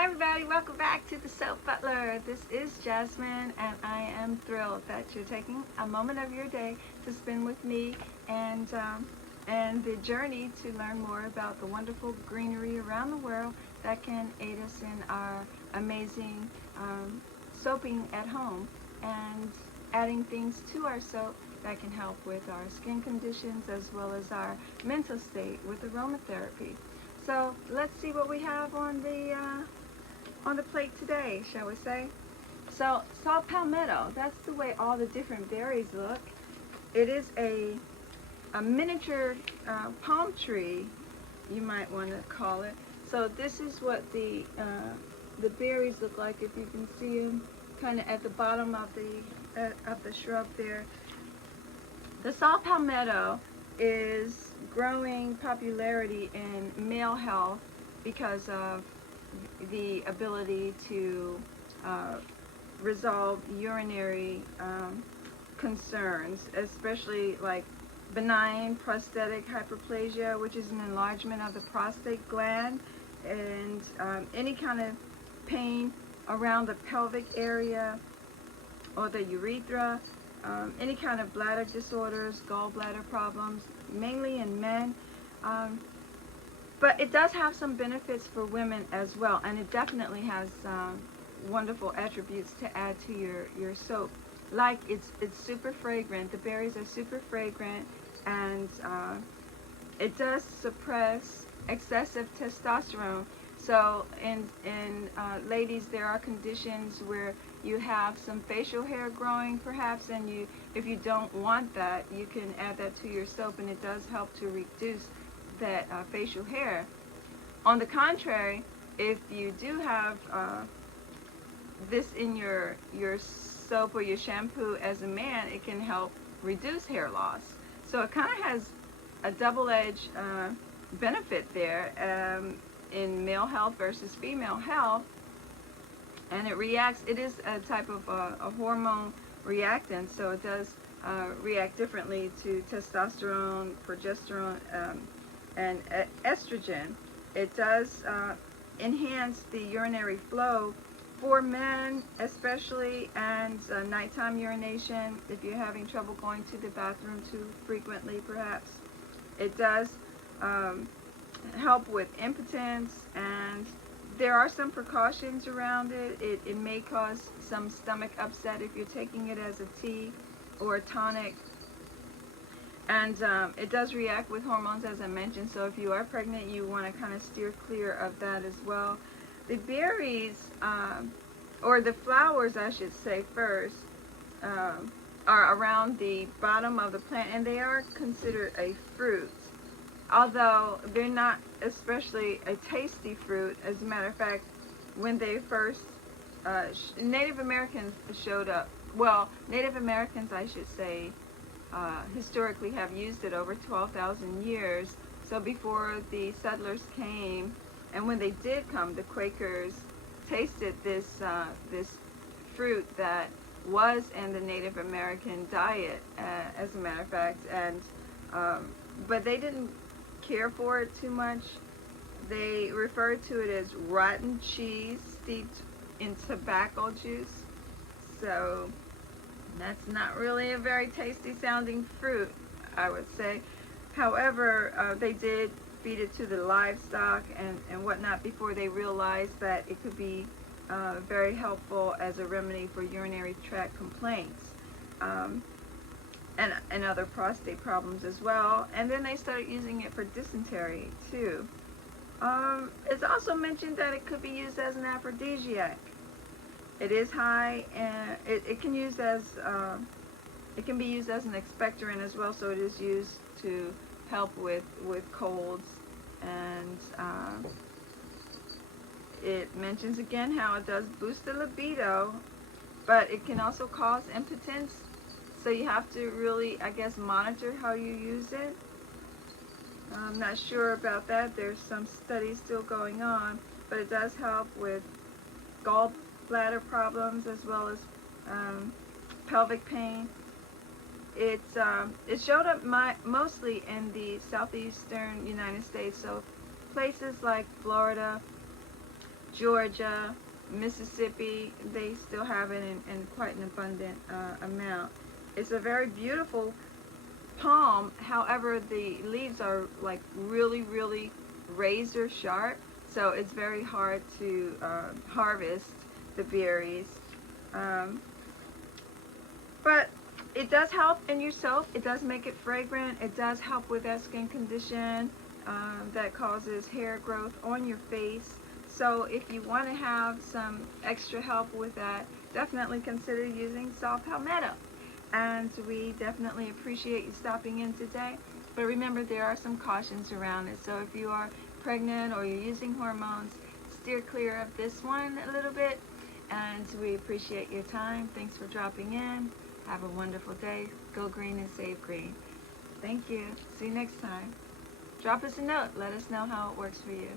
Hi everybody, welcome back to the Soap Butler. This is Jasmine and I am thrilled that you're taking a moment of your day to spend with me and the journey to learn more about the wonderful greenery around the world that can aid us in our amazing soaping at home and adding things to our soap that can help with our skin conditions as well as our mental state with aromatherapy. So let's see what we have on the plate today, shall we say? So saw palmetto. That's the way all the different berries look. It is a miniature palm tree, you might want to call it. So this is what the berries look like. If you can see them, kind of at the bottom of the shrub there. The saw palmetto is growing popularity in male health because of the ability to resolve urinary concerns, especially like benign prostatic hyperplasia, which is an enlargement of the prostate gland, and any kind of pain around the pelvic area or the urethra, any kind of bladder disorders, gallbladder problems, mainly in men. But it does have some benefits for women as well, and it definitely has wonderful attributes to add to your soap. Like it's super fragrant. The berries are super fragrant, and it does suppress excessive testosterone. So in ladies, there are conditions where you have some facial hair growing perhaps, and if you don't want that, you can add that to your soap, and it does help to reduce that facial hair. On the contrary, if you do have this in your soap or your shampoo as a man, it can help reduce hair loss. So it kind of has a double-edged benefit there in male health versus female health, and it is a type of a hormone reactant, so it does react differently to testosterone, progesterone, and estrogen. It does enhance the urinary flow for men especially, and nighttime urination if you're having trouble going to the bathroom too frequently perhaps. It does help with impotence, and there are some precautions around it. It may cause some stomach upset if you're taking it as a tea or a tonic. And it does react with hormones, as I mentioned, so if you are pregnant, you want to kind of steer clear of that as well. The berries, or the flowers, I should say first, are around the bottom of the plant, and they are considered a fruit, although they're not especially a tasty fruit. As a matter of fact, when they first, Native Americans showed up, well, Native Americans, I should say, historically have used it over 12,000 years. So before the settlers came, and when they did come, the Quakers tasted this fruit that was in the Native American diet, as a matter of fact, and but they didn't care for it too much. They referred to it as rotten cheese steeped in tobacco juice. So that's not really a very tasty sounding fruit, I would say. However, they did feed it to the livestock and whatnot before they realized that it could be very helpful as a remedy for urinary tract complaints, and other prostate problems as well. And then they started using it for dysentery too. It's also mentioned that it could be used as an aphrodisiac. It is high, and it can be used as an expectorant as well. So it is used to help with colds, and it mentions again how it does boost the libido, but it can also cause impotence. So you have to really, I guess, monitor how you use it. I'm not sure about that. There's some studies still going on, but it does help with gallbladder problems as well as pelvic pain. It showed up mostly in the southeastern United States, so places like Florida, Georgia, Mississippi, they still have it in quite an abundant amount. It's a very beautiful palm. However, the leaves are like really, really razor sharp, so it's very hard to harvest the berries. Um, but it does help in your soap. It does make it fragrant. It does help with that skin condition that causes hair growth on your face. So if you want to have some extra help with that, definitely consider using saw palmetto. And we definitely appreciate you stopping in today. But remember, there are some cautions around it. So if you are pregnant or you're using hormones, steer clear of this one a little bit. And we appreciate your time. Thanks for dropping in. Have a wonderful day. Go green and save green. Thank you. See you next time. Drop us a note. Let us know how it works for you.